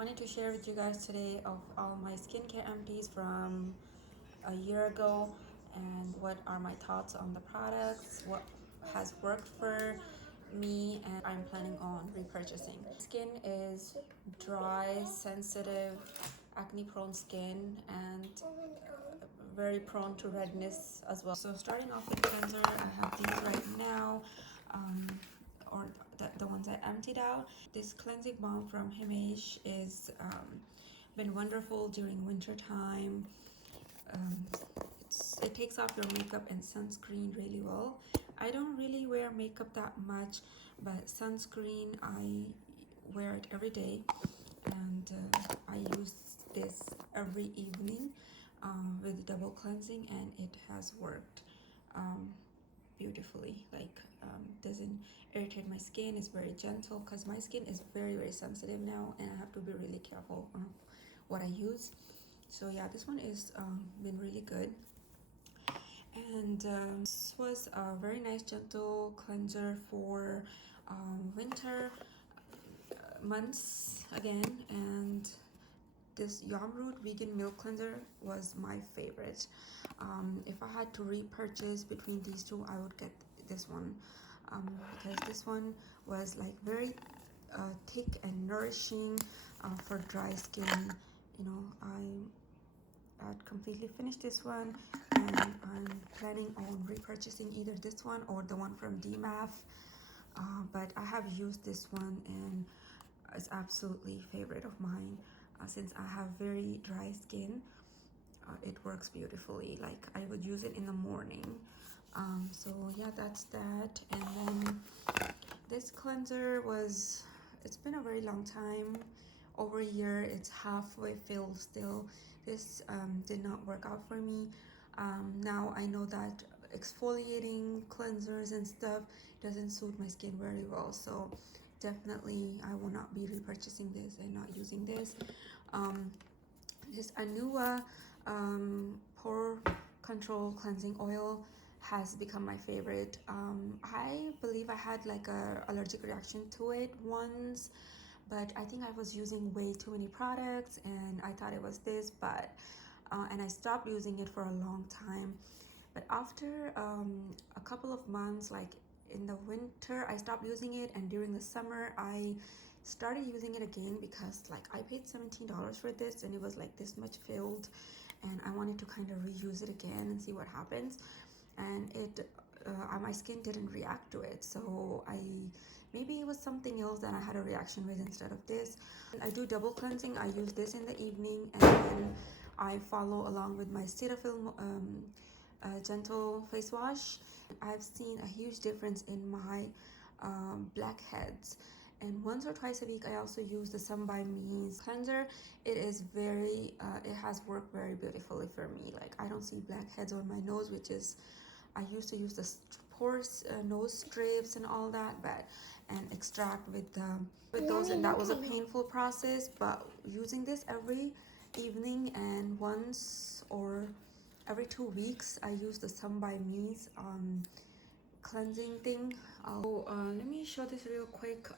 wanted to share with you guys today of all my skincare empties from a year ago and what are my thoughts on the products, what has worked for me, and I'm planning on repurchasing. Skin is dry, sensitive, acne prone skin, and very prone to redness as well. So starting off with cleanser, I have these right now, or the ones I emptied out. This cleansing balm from Himesh is been wonderful during winter time. Um, it takes off your makeup and sunscreen really well. I don't really wear makeup that much, but sunscreen I wear it every day, and I use this every evening with double cleansing, and it has worked beautifully. Doesn't irritate my skin. It's very gentle because my skin is very sensitive now, and I have to be really careful on what I use. So yeah, this one is been really good. And this was a very nice gentle cleanser for winter months again. And this Yum Root vegan milk cleanser was my favorite. If I had to repurchase between these two, I would get this one, because this one was like very thick and nourishing for dry skin. You know, I had completely finished this one, and I'm planning on repurchasing either this one or the one from DMAF. But I have used this one, and it's absolutely favorite of mine. Since I have very dry skin, it works beautifully. Like, I would use it in the morning. So yeah, that's that. And then this cleanser was, it's been a very long time, over a year. It's halfway filled still. This did not work out for me. Now I know that exfoliating cleansers and stuff doesn't suit my skin very well, so definitely I will not be repurchasing this and not using this. This Anua pore control cleansing oil has become my favorite. I believe I had like a allergic reaction to it once, but I think I was using way too many products and I thought it was this, but and I stopped using it for a long time. But after a couple of months, like in the winter, I stopped using it, and during the summer I started using it again because like I paid $17 for this and it was like this much filled, and I wanted to kind of reuse it again and see what happens. And it my skin didn't react to it, so maybe it was something else that I had a reaction with instead of this. I do double cleansing. I use this in the evening, and then I follow along with my Cetaphil gentle face wash. I've seen a huge difference in my blackheads. And once or twice a week, I also use the Sun by Me's cleanser. It is very, it has worked very beautifully for me. Like, I don't see blackheads on my nose, which is, I used to use the pores, nose strips and all that, but and extract with those, and that was a painful process. But using this every evening and once or every 2 weeks, I use the Sun by Me's cleansing thing. Let me show this real quick.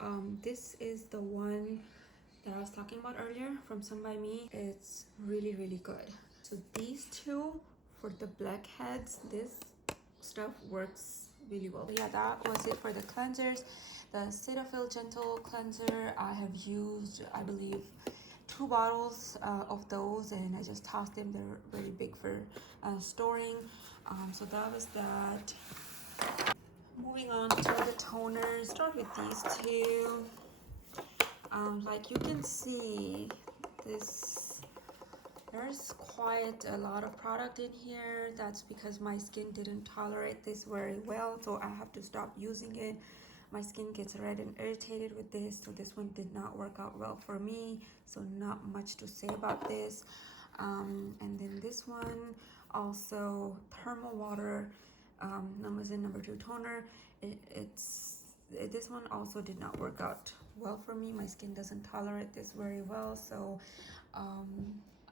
This is the one that I was talking about earlier from Sun by Me. It's really good. So these two, for the blackheads, this stuff works really well. So yeah, that was it for the cleansers. The Cetaphil gentle cleanser, I have used, I believe, 2 bottles of those, and I just tossed them. They're very big for storing. So that was that. Moving on to the toners, start with these two. Like you can see, there's quite a lot of product in here. That's because my skin didn't tolerate this very well, so I have to stop using it. My skin gets red and irritated with this, so this one did not work out well for me, so not much to say about this. And then this one, also thermal water, number 2 toner. This one also did not work out well for me. My skin doesn't tolerate this very well, so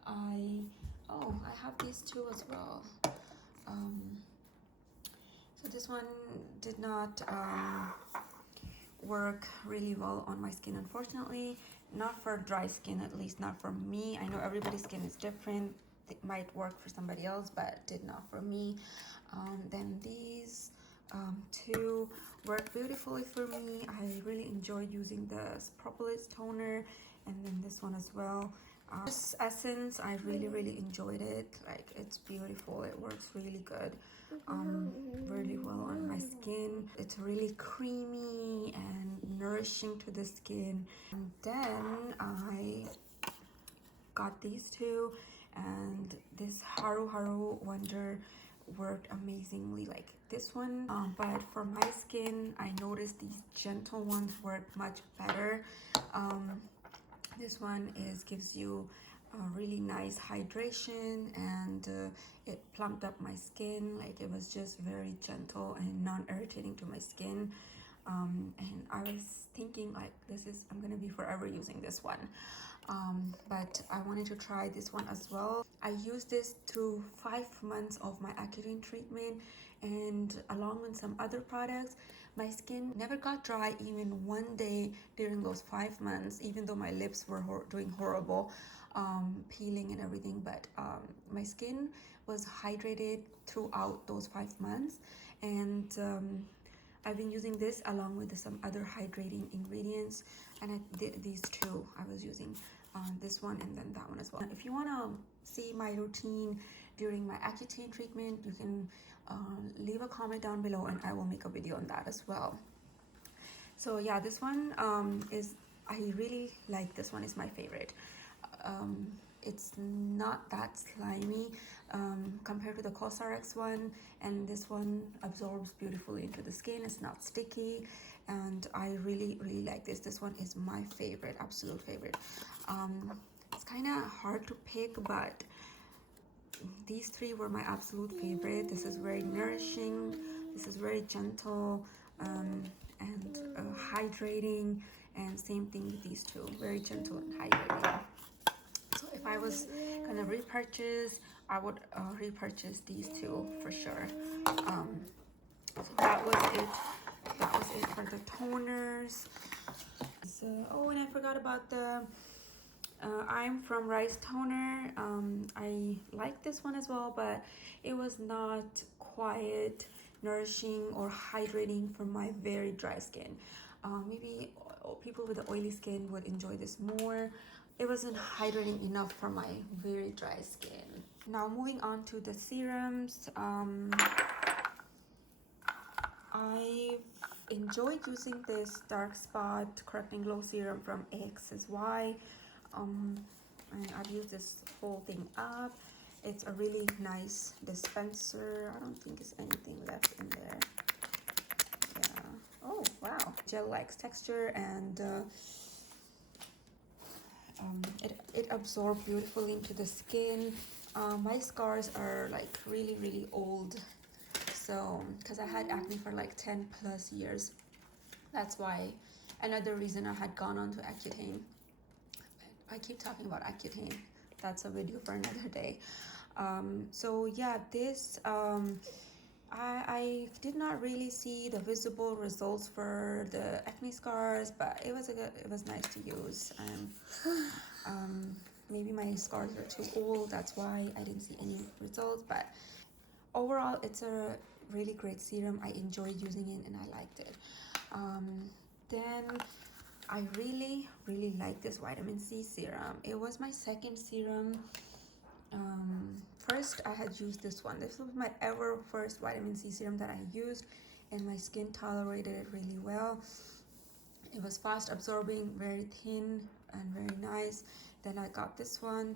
I have these two as well. So this one did not work really well on my skin, unfortunately. not for dry skin, at least not for me. I know everybody's skin is different. It might work for somebody else, but did not for me. Then these two work beautifully for me. I really enjoyed using the propolis toner, and then this one as well. This essence, I really enjoyed it. Like, it's beautiful. It works really good, really well on my skin. It's really creamy and nourishing to the skin. And then I got these two, and this Haru Wonder worked amazingly, like this one, but for my skin I noticed these gentle ones work much better. This one gives you a really nice hydration, and it plumped up my skin. Like, it was just very gentle and non-irritating to my skin. And I was thinking, like, I'm gonna be forever using this one. But I wanted to try this one as well. I used this through 5 months of my Accutane treatment, and along with some other products, my skin never got dry even one day during those 5 months, even though my lips were doing horrible, peeling and everything. But my skin was hydrated throughout those 5 months, and I've been using this along with some other hydrating ingredients, and these two I was using, this one and then that one as well. If you want to see my routine during my Accutane treatment, you can leave a comment down below, and I will make a video on that as well. So yeah, this one I really like. This one is my favorite. It's not that slimy compared to the CosRX one, and this one absorbs beautifully into the skin. It's not sticky, and I really like this. This one is my favorite, absolute favorite. It's kind of hard to pick, but these three were my absolute favorite. This is very nourishing, this is very gentle, and hydrating, and same thing with these two, very gentle and hydrating. So if I was gonna repurchase, I would repurchase these two for sure. So that was it for the toners. So, oh, and I forgot about the I'm from Rice toner. I like this one as well, but it was not quite nourishing or hydrating for my very dry skin. Maybe people with the oily skin would enjoy this more. It wasn't hydrating enough for my very dry skin. Now moving on to the serums. I've enjoyed using this dark spot correcting glow serum from XSY. And I've used this whole thing up. It's a really nice dispenser. I don't think there's anything left in there. Yeah. Oh wow, gel-like texture, and it absorbed beautifully into the skin. My scars are like really old, so because I had acne for like 10+ years, that's why. Another reason I had gone on to Accutane. I keep talking about Accutane. That's a video for another day. So yeah, this I did not really see the visible results for the acne scars, but it was nice to use. Maybe my scars are too old, that's why I didn't see any results. But overall, it's a really great serum. I enjoyed using it and I liked it. Then I really like this vitamin C serum. It was my second serum. First I had used this one. This was my first vitamin C serum that I used, and my skin tolerated it really well. It was fast absorbing, very thin and very nice. Then I got this one.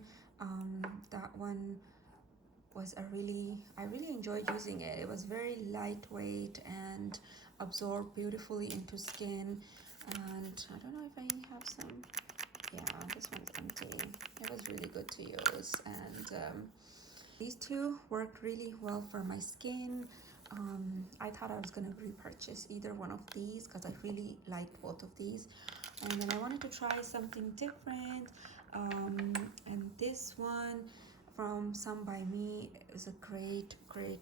That one was I really enjoyed using it. It was very lightweight and absorbed beautifully into skin. And I don't know if I have some. Yeah, this one's empty. It was really good to use, and these two worked really well for my skin. I thought I was gonna repurchase either one of these because I really liked both of these, and then I wanted to try something different. And this one from Some by Me is a great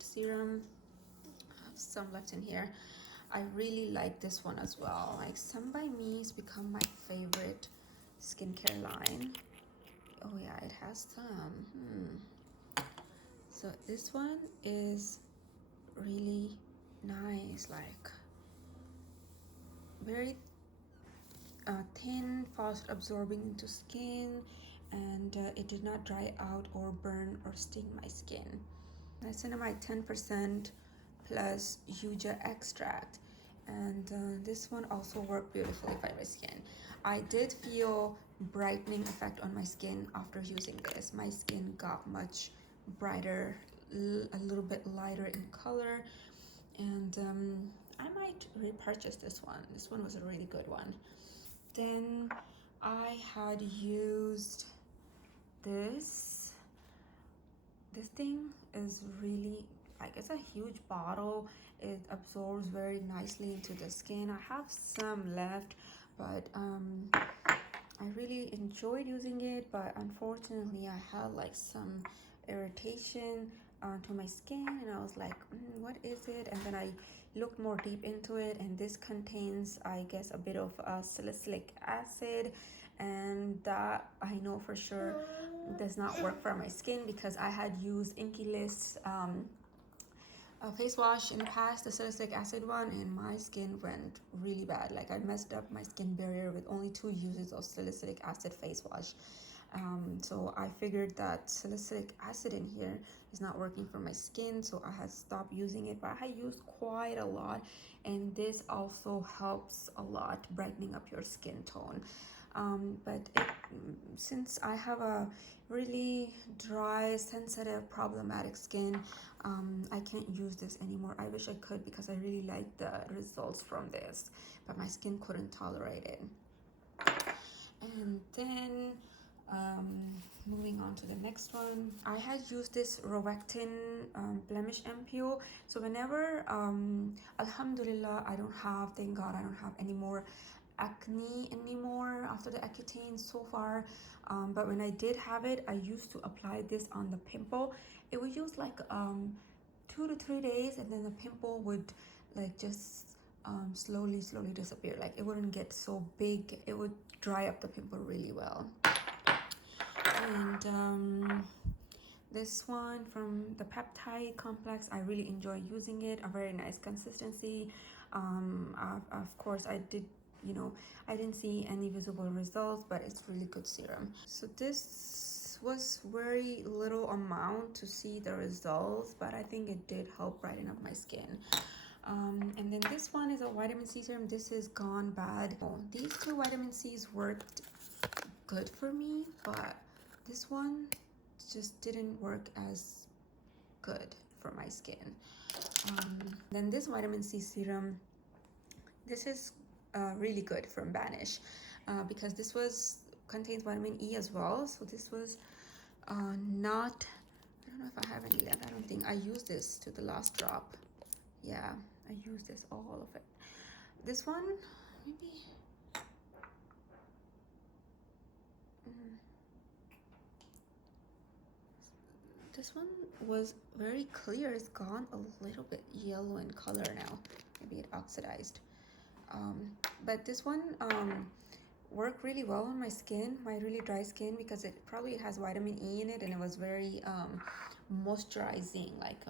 serum. I have some left in here. I really like this one as well. Like, Some by Me has become my favorite skincare line. Oh yeah, it has some. So this one is really nice, like very thin, fast absorbing into skin, and it did not dry out or burn or sting my skin. Niacinamide 10% plus Yuja extract, and this one also worked beautifully for my skin. I did feel brightening effect on my skin after using this. My skin got much brighter, a little bit lighter in color, and I might repurchase this one. This one was a really good one. Then I had used this. This thing is really, like, it's a huge bottle. It absorbs very nicely into the skin. I have some left, but I really enjoyed using it, but unfortunately I had like some irritation to my skin, and I was like, what is it? And then I looked more deep into it, and this contains, I guess, a bit of salicylic acid, and that I know for sure does not work for my skin, because I had used Inky List face wash in the past, the salicylic acid one, and my skin went really bad. Like, I messed up my skin barrier with only 2 uses of salicylic acid face wash. So I figured that salicylic acid in here is not working for my skin, so I had stopped using it, but I used quite a lot, and this also helps a lot brightening up your skin tone. Since I have a really dry, sensitive, problematic skin, I can't use this anymore. I wish I could, because I really liked the results from this, but my skin couldn't tolerate it. And then moving on to the next one, I had used this Rovectin blemish ampule. So whenever alhamdulillah, I don't have, thank God, I don't have any more acne anymore after the Accutane so far, but when I did have it, I used to apply this on the pimple. It would use like 2 to 3 days, and then the pimple would like just slowly disappear. Like, it wouldn't get so big. It would dry up the pimple really well. And this one from the peptide complex, I really enjoy using it. A very nice consistency. Of course, I didn't see any visible results, but it's really good serum. So this was very little amount to see the results, but I think it did help brighten up my skin. And then this one is a vitamin C serum. This is Gone Bad. These 2 vitamin C's worked good for me, but this one just didn't work as good for my skin. Then this vitamin C serum, this is really good from Banish, because this contains vitamin E as well. So this was not, I don't know if I have any left. I don't think I used this to the last drop. Yeah, I used this, all of it. This one, maybe. This one was very clear. It's gone a little bit yellow in color now. Maybe it oxidized. But this one worked really well on my skin, my really dry skin, because it probably has vitamin E in it, and it was very moisturizing. Like,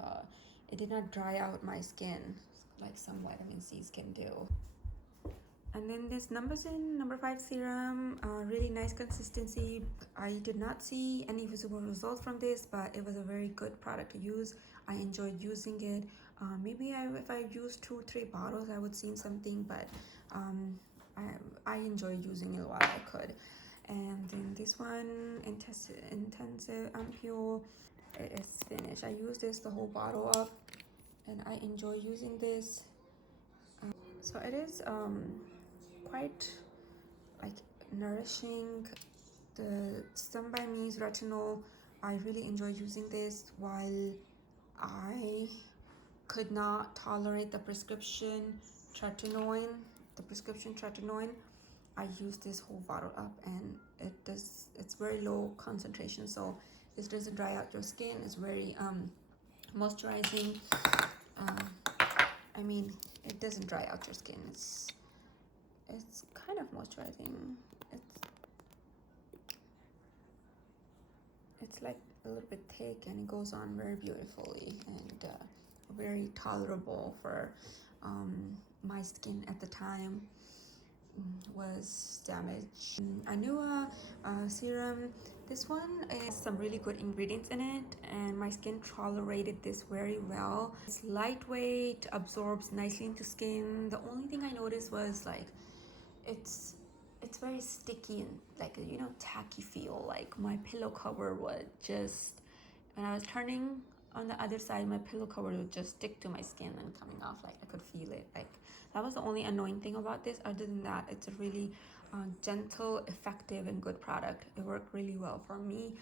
it did not dry out my skin like some vitamin C's can do. And then this number 5 serum, really nice consistency. I did not see any visible results from this, but it was a very good product to use. I enjoyed using it. Maybe if I used 2-3 bottles, I would see something, but I enjoyed using it while I could. And then this one, intensive ampule, it is finished. I used this the whole bottle up, and I enjoy using this. So it is quite like nourishing. The Sun by Me's retinol, I really enjoy using this while I could not tolerate the prescription tretinoin. I use this whole bottle up, and it's very low concentration, so it doesn't dry out your skin. It's very moisturizing. I mean, it doesn't dry out your skin. It's kind of moisturizing. it's like a little bit thick and it goes on very beautifully and very tolerable for my skin at the time was damaged. A new serum. This one is some really good ingredients in it and my skin tolerated this very well. It's lightweight, absorbs nicely into skin. The only thing I noticed was like it's very sticky and like a, you know, tacky feel. Like my pillow cover would just, when I was turning on the other side, my pillow cover would just stick to my skin and coming off. Like I could feel it. Like that was the only annoying thing about this. Other than that, it's a really gentle, effective, and good product. It worked really well for me.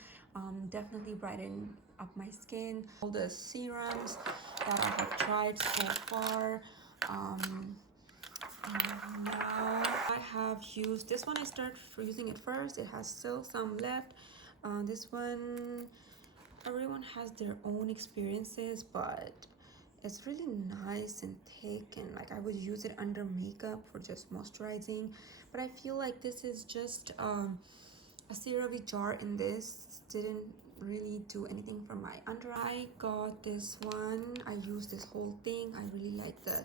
Definitely brightened up my skin. All the serums that I have tried so far. Now I have used this one. I started using it first. It has still some left. This one, everyone has their own experiences, but it's really nice and thick, and like I would use it under makeup for just moisturizing. But I feel like this is just a CeraVe jar in this. Didn't really do anything for my under eye. Got this one. I used this whole thing. I really like the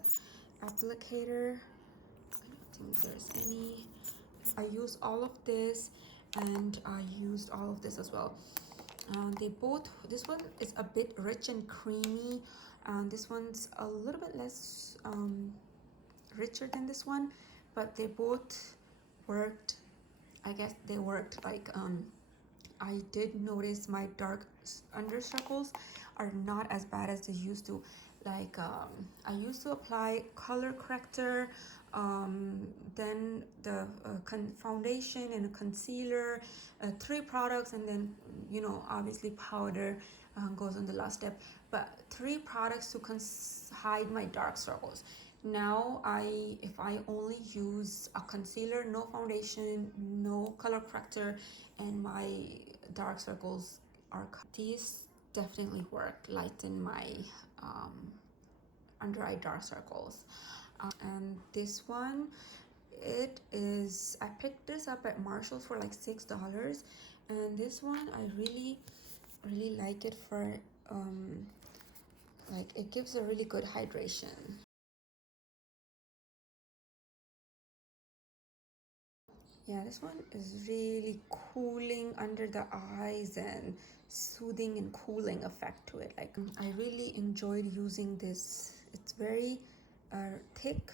applicator. I don't think there's any. I used all of this and I used all of this as well. They both, this one is a bit rich and creamy, and this one's a little bit less richer than this one, but they both worked. I guess they worked. Like I did notice my dark under circles are not as bad as they used to. Like I used to apply color corrector, then the foundation and a concealer, 3 products, and then, you know, obviously powder goes on the last step, but 3 products to hide my dark circles. Now if I only use a concealer, no foundation, no color corrector, and my dark circles are, these definitely work, lighten my under eye dark circles. And this one, it is, I picked this up at Marshall's for like $6, and this one I really like it for like it gives a really good hydration. Yeah, this one is really cooling under the eyes and soothing and cooling effect to it. Like I really enjoyed using this. It's very thick,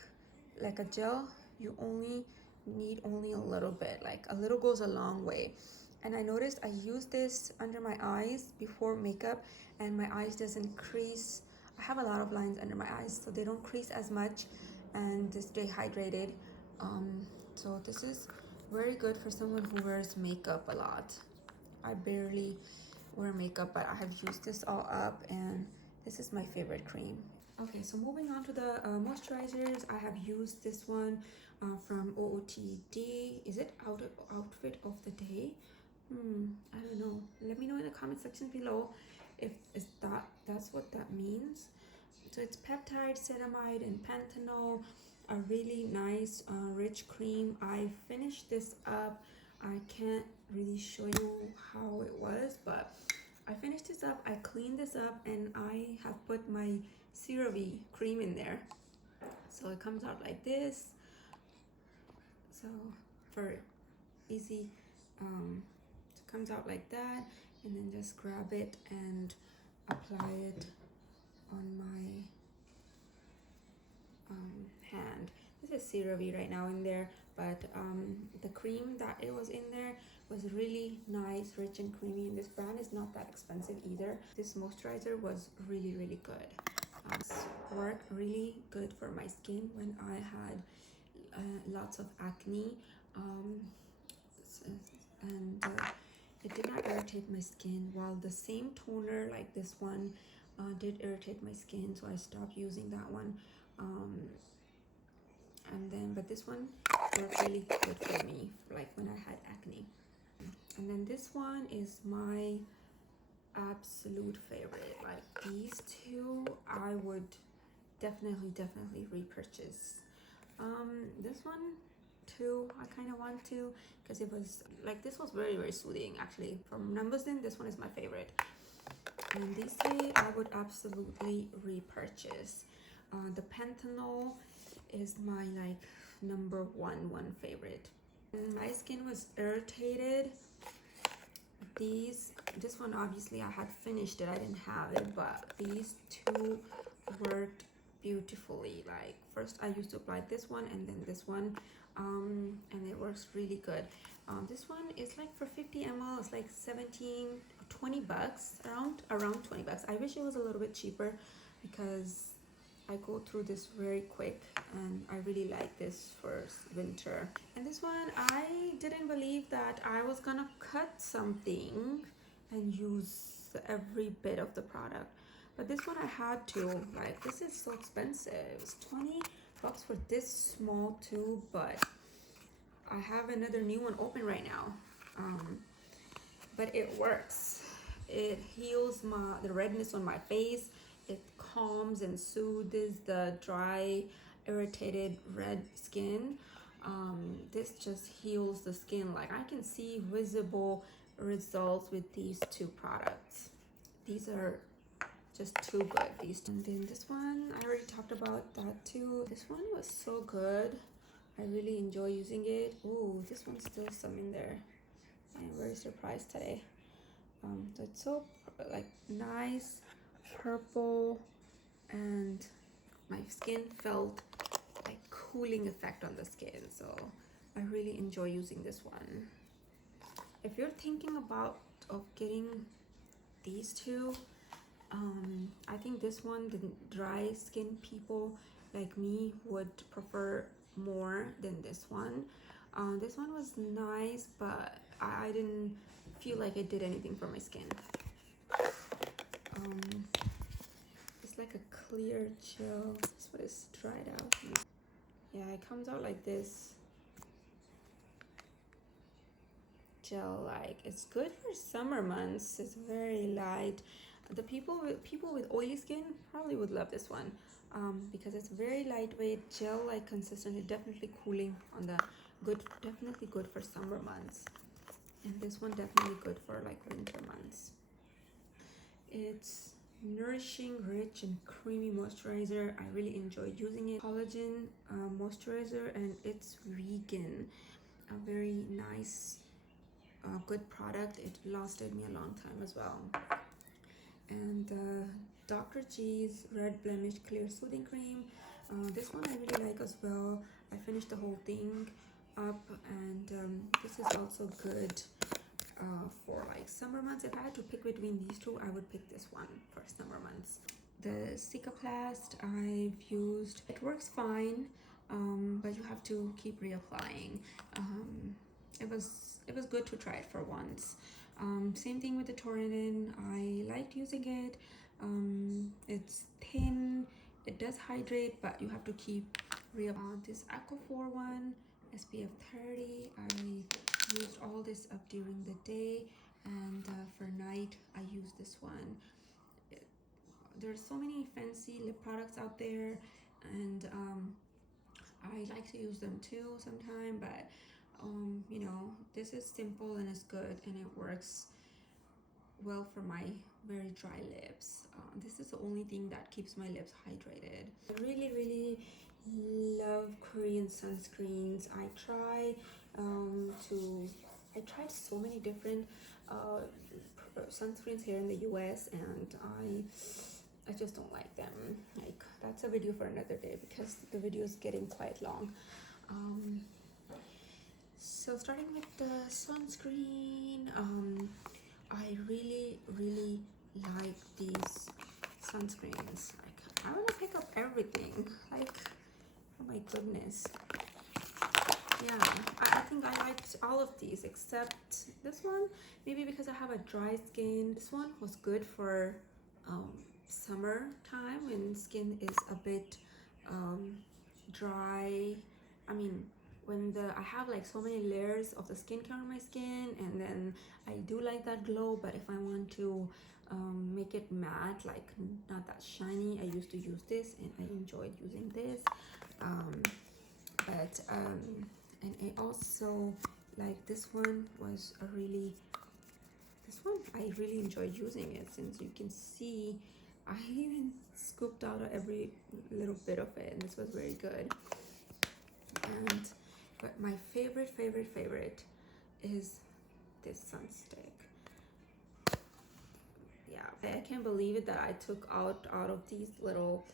like a gel. You only need only a little bit. Like a little goes a long way. And I noticed I use this under my eyes before makeup, and my eyes doesn't crease. I have a lot of lines under my eyes, so they don't crease as much, and they stay hydrated. So this is very good for someone who wears makeup a lot. I barely wear makeup, but I have used this all up, and this is my favorite cream. Okay, so moving on to the moisturizers, I have used this one from OOTD. Is it outfit of the day? I don't know. Let me know in the comment section below if that's what that means. So it's peptide, ceramide, and panthenol. A really nice, rich cream. I finished this up. I can't really show you how it was, but I finished this up. I cleaned this up, and I have put my CeraVe cream in there. So it comes out like this. So for easy, it comes out like that, and then just grab it and apply it on my hand. This is CeraVe right now in there, but the cream that it was in there was really nice, rich and creamy, and this brand is not that expensive either. This moisturizer was really good. Worked really good for my skin when I had lots of acne, and it did not irritate my skin, while the same toner like this one did irritate my skin, so I stopped using that one. And then, but this one worked really good for me, like when I had acne. And then this one is my absolute favorite. Like these two, I would definitely repurchase. This one too. I kind of want to, because it was like, this was very, very soothing actually. From numbers in, this one is my favorite. And these three I would absolutely repurchase. The Panthenol is my like number one favorite. And my skin was irritated. This one obviously I had finished it, I didn't have it, but these two worked beautifully. Like first I used to apply this one and then this one, and it works really good. This one is like for 50 ml, it's like 17 or 20 bucks, around 20 bucks. I wish it was a little bit cheaper because I go through this very quick and I really like this for winter. And this one, I didn't believe that I was gonna cut something and use every bit of the product, but this one I had to. Like, this is so expensive. It's 20 bucks for this small tube, but I have another new one open right now. But it works. It heals the redness on my face. It calms and soothes the dry, irritated red skin. This just heals the skin. Like, I can see visible results with these two products. These are just too good. And then this one, I already talked about that too. This one was so good. I really enjoy using it. Oh, this one's still some in there. I'm very surprised today. So it's so like nice purple, and my skin felt like cooling effect on the skin. So I really enjoy using this one. If you're thinking about getting these two, I think this one, the dry skin people like me would prefer more than this one. This one was nice, but I didn't feel like it did anything for my skin. It's like a clear gel. This one is dried out. Yeah, it comes out like this gel. Like, it's good for summer months. It's very light. The people with oily skin probably would love this one, because it's very lightweight, gel-like consistency, definitely cooling on the definitely good for summer months. And this one definitely good for like winter months. It's nourishing, rich, and creamy moisturizer. I really enjoyed using it. Collagen moisturizer, and it's vegan. A very nice, good product. It lasted me a long time as well. And Dr. G's Red Blemish Clear Soothing Cream. This one I really like as well. I finished the whole thing up, and this is also good for like summer months. If I had to pick between these two, I would pick this one for summer months. The Cicaplast I've used. It works fine, but you have to keep reapplying. It was good to try it for once. Same thing with the Toners. I liked using it. It's thin, it does hydrate, but you have to keep this Aquaphor one, SPF 30. I used all this up during the day, and for night I use this one. There's so many fancy lip products out there, and I like to use them too sometime, but you know, this is simple and it's good, and it works well for my very dry lips. This is the only thing that keeps my lips hydrated. I really love Korean sunscreens. I tried so many different sunscreens here in the US, and I just don't like them. Like, that's a video for another day because the video is getting quite long. So starting with the sunscreen, I really like these sunscreens. Like, I want to pick up everything. Like, oh my goodness. Yeah, I think I liked all of these except this one. Maybe because I have a dry skin. This one was good for summer time when skin is a bit dry. I mean, when I have like so many layers of the skincare on my skin, and then I do like that glow, but if I want to make it matte, like not that shiny, I used to use this, and I enjoyed using this. But And I also like this one. I really enjoyed using it, since you can see I even scooped out every little bit of it, and this was very good. And but my favorite is this sunstick. Yeah, I can't believe it that I took out of these little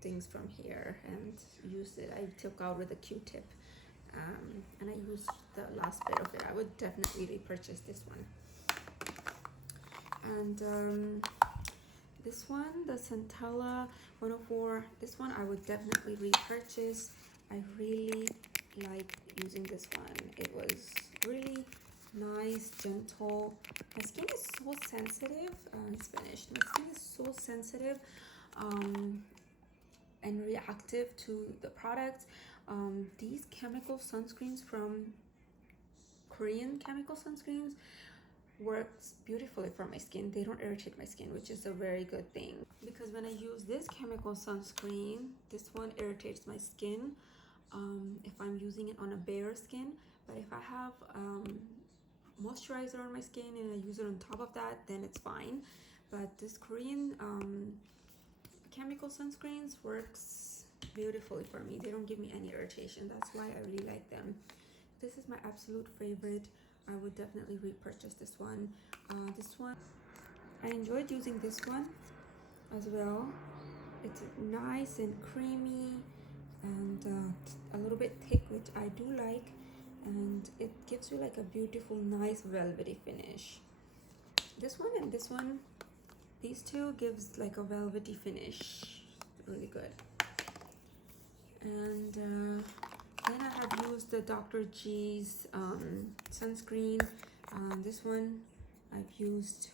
things from here and used it. I took out with a Q-tip, and I used the last bit of it. I would definitely repurchase this one. And this one, the Centella 104, this one I would definitely repurchase. I really like using this one. It was really nice, gentle. My skin is so sensitive. It's finished. My skin is so sensitive and reactive to the products. These chemical sunscreens from Korean chemical sunscreens works beautifully for my skin. They don't irritate my skin, which is a very good thing, because when I use this chemical sunscreen, this one irritates my skin if I'm using it on a bare skin. But if I have moisturizer on my skin and I use it on top of that, then it's fine. But this Korean chemical sunscreens works beautifully for me. They don't give me any irritation. That's why I really like them. This is my absolute favorite. I would definitely repurchase this one. This one, I enjoyed using this one as well. It's nice and creamy and a little bit thick, which I do like, and it gives you like a beautiful, nice velvety finish. This one and this one, these two gives like a velvety finish. Really good. And then I have used the Dr. G's sunscreen. This one I've used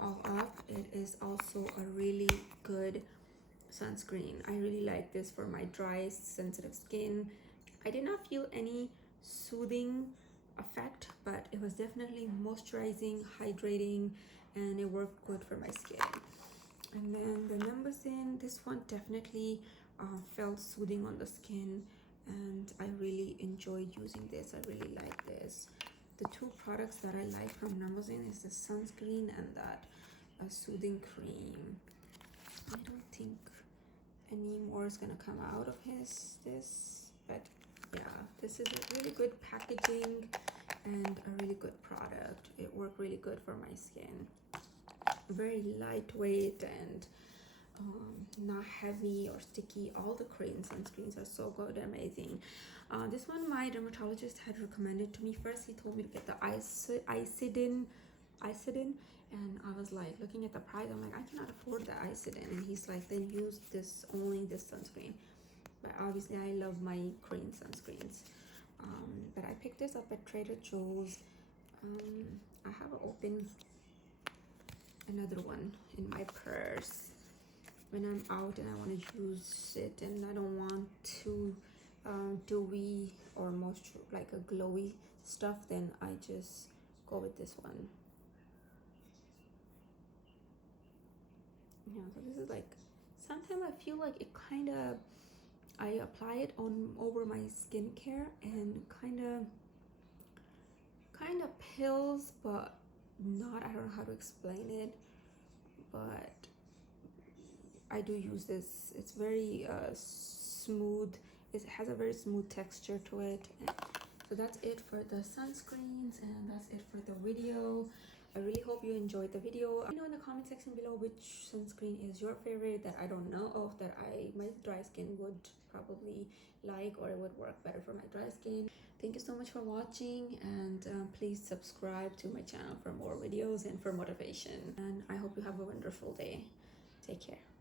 off. It is also a really good sunscreen. I really like this for my dry, sensitive skin. I did not feel any soothing effect, but it was definitely moisturizing, hydrating, and it worked good for my skin. And then the Numbersin, this one definitely felt soothing on the skin, and I really enjoyed using this. I really like this. The two products that I like from Numbersin is the sunscreen and that soothing cream. I don't think any more is gonna come out of this, but yeah, this is a really good packaging and a really good product. It worked really good for my skin. Very lightweight and not heavy or sticky. All the Korean sunscreens are so good, amazing. This one my dermatologist had recommended to me. First he told me to get the Icidin, and I was like looking at the price, I'm like, I cannot afford the Icidin, and he's like, then use only this sunscreen. But obviously I love my Korean sunscreens. But I picked this up at Trader Joe's. I have opened another one in my purse when I'm out and I want to use it and I don't want to dewy or moisture, like a glowy stuff, then I just go with this one. Yeah, so this is like, sometimes I feel like it kind of, I apply it over my skincare and kind of pills, but not, I don't know how to explain it, but I do use this. It's very smooth. It has a very smooth texture to it. So that's it for the sunscreens, and that's it for the video. I really hope you enjoyed the video. Let me know in the comment section below which sunscreen is your favorite that I don't know of, that my dry skin would probably like, or it would work better for my dry skin. Thank you so much for watching, and please subscribe to my channel for more videos and for motivation. And I hope you have a wonderful day. Take care.